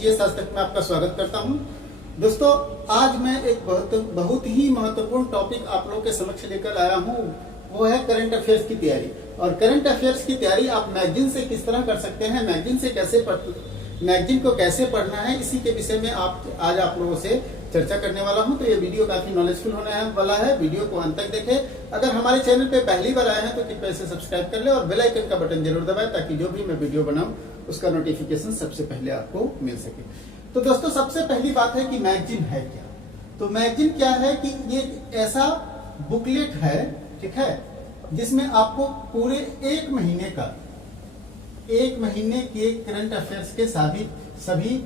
NTS आज तक में आपका स्वागत करता हूं। दोस्तों, आज मैं एक बहुत ही महत्वपूर्ण टॉपिक आप लोगों के समक्ष लेकर आया हूं। वो है करंट अफेयर्स की तैयारी। और करंट अफेयर्स की तैयारी आप मैगजीन से किस तरह कर सकते हैं, मैगजीन को कैसे पढ़ना है, इसी के विषय में आज आप लोगों से चर्चा करने वाला हूं। तो ये वीडियो काफी नॉलेजफुल होने वाला है। वीडियो को अंत तक देखें। अगर हमारे चैनल पे पहली बार आए हैं तो कृपया इसे सब्सक्राइब कर ले और बेल आइकन का बटन जरूर दबाएं, ताकि जो भी मैं वीडियो बनाऊं उसका नोटिफिकेशन सबसे पहले आपको मिल सके। तो दोस्तों, सबसे पहली बात है कि मैगजीन है क्या। तो मैगजीन क्या है कि ये ऐसा बुकलेट है, ठीक है, जिसमें आपको पूरे एक महीने के करंट अफेयर्स के सभी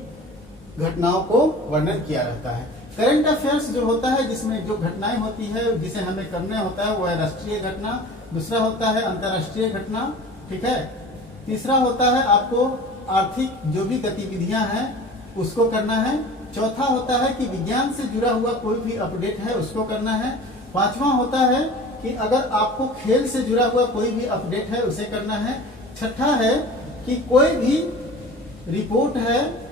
घटनाओं को वर्णन किया रहता है। करंट अफेयर्स जो होता है, जिसमें जो घटनाएं होती है जिसे हमें करना होता है, वो है राष्ट्रीय घटना। दूसरा होता है अंतर्राष्ट्रीय घटना, ठीक है। तीसरा होता है आपको आर्थिक जो भी गतिविधियां हैं उसको करना है। चौथा होता है कि विज्ञान से जुड़ा हुआ कोई भी अपडेट है उसको करना है। पांचवा होता है कि अगर आपको खेल से जुड़ा हुआ कोई भी अपडेट है उसे करना है। छठा है कि कोई भी रिपोर्ट है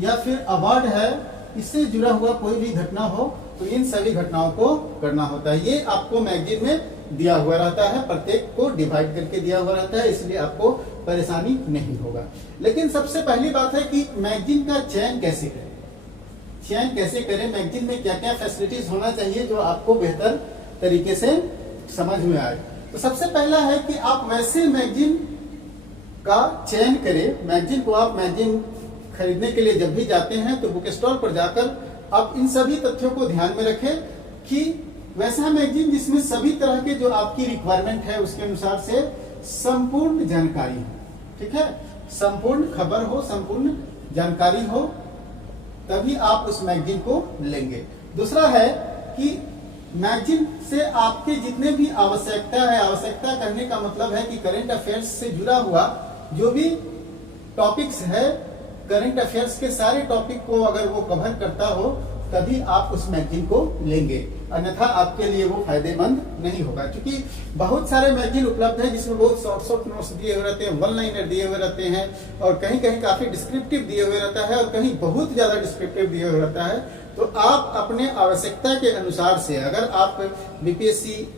या फिर अवार्ड है, इससे जुड़ा हुआ कोई भी घटना हो तो इन सभी घटनाओं को करना होता है। ये आपको मैगजीन में दिया हुआ रहता है, प्रत्येक को डिवाइड करके दिया हुआ रहता है, इसलिए आपको परेशानी नहीं होगा। लेकिन सबसे पहली बात है कि मैगजीन का चयन कैसे करें, मैगजीन में क्या क्या फैसिलिटीज होना चाहिए जो आपको बेहतर तरीके से समझ में आए। तो सबसे पहला है कि आप वैसे मैगजीन का चयन करें। मैगजीन खरीदने के लिए जब भी जाते हैं तो बुक स्टॉल पर जाकर आप इन सभी तथ्यों को ध्यान में रखें कि वैसा मैगजीन जिसमें सभी तरह के जो आपकी रिक्वायरमेंट है उसके अनुसार से संपूर्ण जानकारी हो, ठीक है, संपूर्ण खबर हो, संपूर्ण जानकारी हो, तभी आप उस मैगजीन को लेंगे। दूसरा है कि मैगजीन से आपके जितने भी आवश्यकता करने का मतलब है कि करंट अफेयर्स से जुड़ा हुआ जो भी टॉपिक्स है, करंट अफेयर्स के सारे टॉपिक को अगर वो कवर करता हो तभी आप उस मैगजीन को लेंगे, अन्यथा आपके लिए वो फायदेमंद नहीं होगा। क्योंकि बहुत सारे मैगजीन उपलब्ध है जिसमें बहुत शॉर्ट नोट्स दिए हुए रहते हैं, वन लाइनर दिए हुए रहते हैं, और कहीं कहीं काफी डिस्क्रिप्टिव दिए हुए रहता है और कहीं बहुत ज्यादा डिस्क्रिप्टिव दिए हुए रहता है। तो आप अपने आवश्यकता के अनुसार से, अगर आप बीपीएससी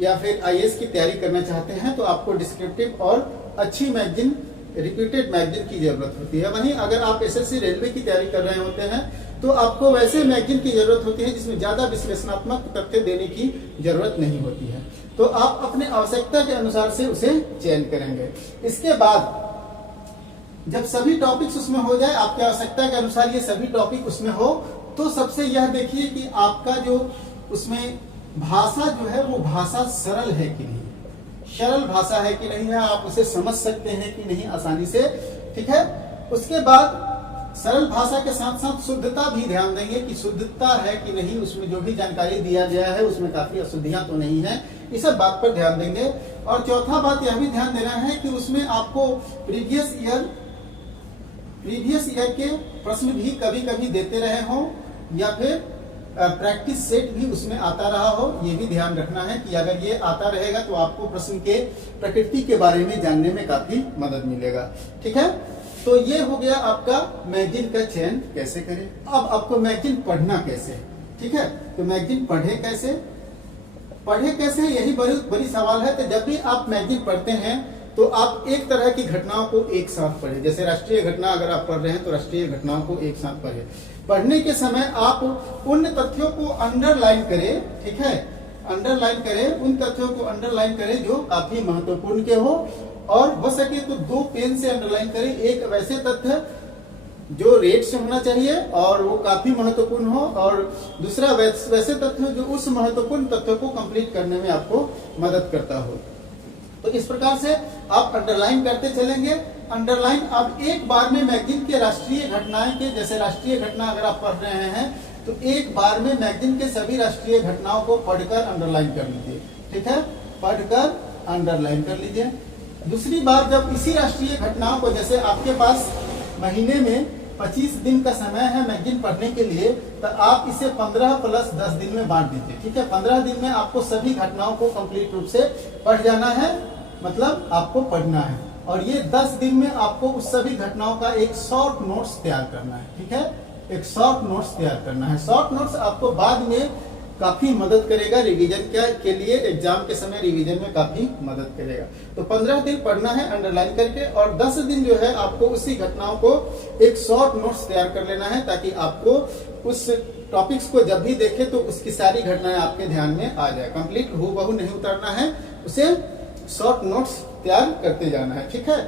या फिर आईएएस की तैयारी करना चाहते हैं तो आपको डिस्क्रिप्टिव और अच्छी मैगजीन, रिपीटेड मैगजीन की जरूरत होती है। वहीं अगर आप एसएससी रेलवे की तैयारी कर रहे होते हैं तो आपको वैसे मैगजीन की जरूरत होती है जिसमें ज्यादा विश्लेषणात्मक तथ्य देने की जरूरत नहीं होती है। तो आप अपने आवश्यकता के अनुसार से उसे चयन करेंगे। इसके बाद जब सभी टॉपिक्स उसमें हो जाए, आपकी आवश्यकता के अनुसार ये सभी टॉपिक उसमें हो, तो सबसे यह देखिए कि आपका जो उसमें भाषा जो है वो भाषा सरल है कि नहीं, सरल भाषा है कि नहीं है, आप उसे समझ सकते हैं कि नहीं आसानी से, ठीक है। उसके बाद सरल भाषा के साथ साथ शुद्धता भी ध्यान देंगे कि शुद्धता है कि नहीं, उसमें जो भी जानकारी दिया गया है उसमें काफी अशुद्धियां तो नहीं है, इस सब बात पर ध्यान देंगे। और चौथा बात यह भी ध्यान देना है कि उसमें आपको प्रीवियस ईयर के प्रश्न भी कभी कभी देते रहे हों या फिर प्रैक्टिस सेट भी उसमें आता रहा हो, ये भी ध्यान रखना है कि अगर ये आता रहेगा तो आपको प्रश्न के प्रकृति के बारे में जानने में काफी मदद मिलेगा, ठीक है। तो ये हो गया आपका मैगजीन का चयन कैसे करें। अब आपको मैगजीन पढ़ना कैसे, ठीक है। तो मैगजीन पढ़े कैसे, यही बड़ी सवाल है। तो जब भी आप मैगजीन पढ़ते हैं तो आप एक तरह की घटनाओं को एक साथ पढ़ें। जैसे राष्ट्रीय घटना अगर आप पढ़ रहे हैं तो राष्ट्रीय घटनाओं को एक साथ पढ़ें। पढ़ने के समय आप उन तथ्यों को अंडरलाइन करें, ठीक है, उन तथ्यों को अंडरलाइन करें जो काफी महत्वपूर्ण के हो, और हो सके तो 2 पेन से अंडरलाइन करें। एक वैसे तथ्य जो रेड से होना चाहिए और वो काफी महत्वपूर्ण हो, और दूसरा वैसे तथ्य जो उस महत्वपूर्ण तथ्य को कंप्लीट करने में आपको मदद करता हो। तो इस प्रकार से आप अंडरलाइन करते चलेंगे। अंडरलाइन आप एक बार में मैगजीन के राष्ट्रीय घटनाएं के, जैसे राष्ट्रीय घटना अगर आप पढ़ रहे हैं तो एक बार में मैगजीन के सभी राष्ट्रीय घटनाओं को पढ़कर अंडरलाइन कर लीजिए, ठीक है, पढ़कर अंडरलाइन कर लीजिए। दूसरी बार जब इसी राष्ट्रीय घटनाओं को, जैसे आपके पास महीने में 25 दिन का समय है मैगजीन पढ़ने के लिए, तो आप इसे 15 + 10 दिन में बांट दीजिए, ठीक है। 15 दिन में आपको सभी घटनाओं को कंप्लीट रूप से पढ़ जाना है, मतलब आपको पढ़ना है। और ये 10 दिन में आपको उस सभी घटनाओं का एक शॉर्ट नोट्स तैयार करना है। ठीक है, एक शॉर्ट नोट्स तैयार करना है। शॉर्ट नोट्स आपको बाद में काफी मदद करेगा रिवीजन के लिए, एग्जाम के समय रिवीजन में काफी मदद करेगा। तो 15 दिन पढ़ना है अंडरलाइन करके, और 10 दिन जो है आपको उसी घटनाओं को एक शॉर्ट नोट्स तैयार कर लेना है, ताकि आपको उस टॉपिक्स को जब भी देखे तो उसकी सारी घटनाएं आपके ध्यान में आ जाए। कंप्लीट हूबहू नहीं उतारना है, उसे शॉर्ट नोट्स तैयार करते जाना है। ठीक है,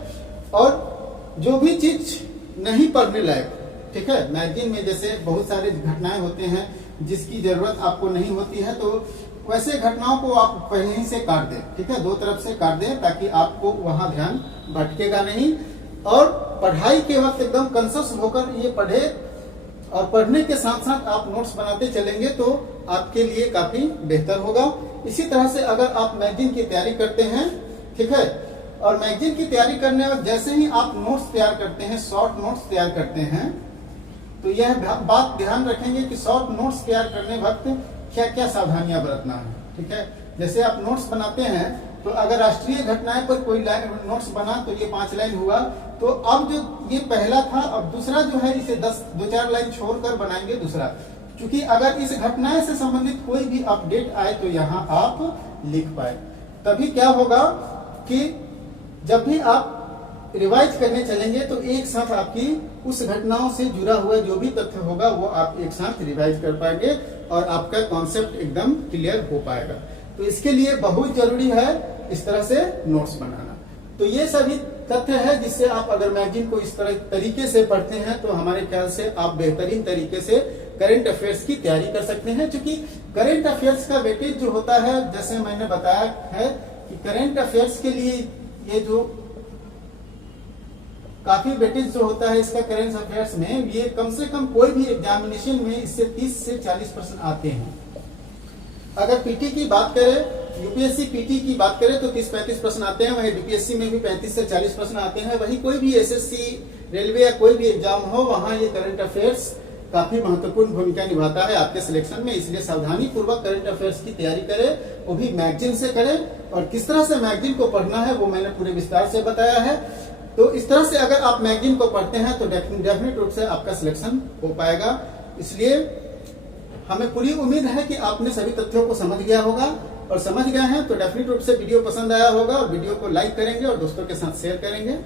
और जो भी चीज नहीं पढ़ने लायक, ठीक है, मैगजीन में जैसे बहुत सारे घटनाएं होते हैं जिसकी जरूरत आपको नहीं होती है, तो वैसे घटनाओं को आप पहले ही से काट दें। ठीक है, दो तरफ से काट दें ताकि आपको वहां ध्यान भटकेगा नहीं, और पढ़ाई के वक्त एकदम कंसस होकर ये पढ़े, और पढ़ने के साथ साथ आप नोट्स बनाते चलेंगे तो आपके लिए काफी बेहतर होगा। इसी तरह से अगर आप मैगजीन की तैयारी करते हैं, ठीक है, और मैगजीन की तैयारी करने वक्त जैसे ही आप नोट्स तैयार करते हैं, शॉर्ट नोट्स तैयार करते हैं, तो यह बात ध्यान रखेंगे कि शॉर्ट नोट्स तैयार करने वक्त क्या क्या सावधानियां बरतना है। ठीक है, जैसे आप नोट्स बनाते हैं तो अगर राष्ट्रीय घटनाएं पर कोई नोट्स बना तो ये 5 लाइन हुआ, तो अब जो ये पहला था, अब दूसरा जो है इसे 2-4 लाइन छोड़कर बनाएंगे दूसरा, क्योंकि अगर इस घटनाएं से संबंधित कोई भी अपडेट आए तो यहाँ आप लिख पाए। तभी क्या होगा कि जब भी आप रिवाइज करने चलेंगे तो एक साथ आपकी उस घटनाओं से जुड़ा हुआ जो भी तथ्य होगा वो आप एक साथ रिवाइज कर पाएंगे, और आपका कॉन्सेप्ट एकदम क्लियर हो पाएगा। तो इसके लिए बहुत जरूरी है इस तरह से नोट्स बनाना। तो ये सभी तथ्य है जिससे आप अगर मैगजीन को इस तरह तरीके से पढ़ते हैं तो हमारे ख्याल से आप बेहतरीन तरीके से करंट अफेयर्स की तैयारी कर सकते हैं। क्योंकि करंट अफेयर्स का वेटेज जो होता है, जैसे मैंने बताया है कि करंट अफेयर्स के लिए ये जो काफी वेटेज जो होता है इसका करंट अफेयर्स में, ये कम से कम कोई भी एग्जामिनेशन में इससे 30 से 40% आते हैं। अगर पीटी की बात करें, यूपीएससी पीटी की बात करें तो 30-35% आते हैं, वहीं बीपीएससी में भी 35 से 40% आते हैं। वहीं कोई भी एसएससी, रेलवे या कोई भी एग्जाम हो, वहां ये करंट अफेयर्स काफी महत्वपूर्ण भूमिका निभाता है आपके सिलेक्शन में। इसलिए सावधानी पूर्वक करंट अफेयर्स की तैयारी करें, वो भी मैगजीन से करें, और किस तरह से मैगजीन को पढ़ना है वो मैंने पूरे विस्तार से बताया है। तो इस तरह से अगर आप मैगजीन को पढ़ते हैं तो डेफिनेट रूप से आपका सिलेक्शन हो पाएगा। इसलिए हमें पूरी उम्मीद है कि आपने सभी तथ्यों को समझ गया होगा, और समझ गए हैं तो डेफिनेट रूप से वीडियो पसंद आया होगा, और वीडियो को लाइक करेंगे और दोस्तों के साथ शेयर करेंगे।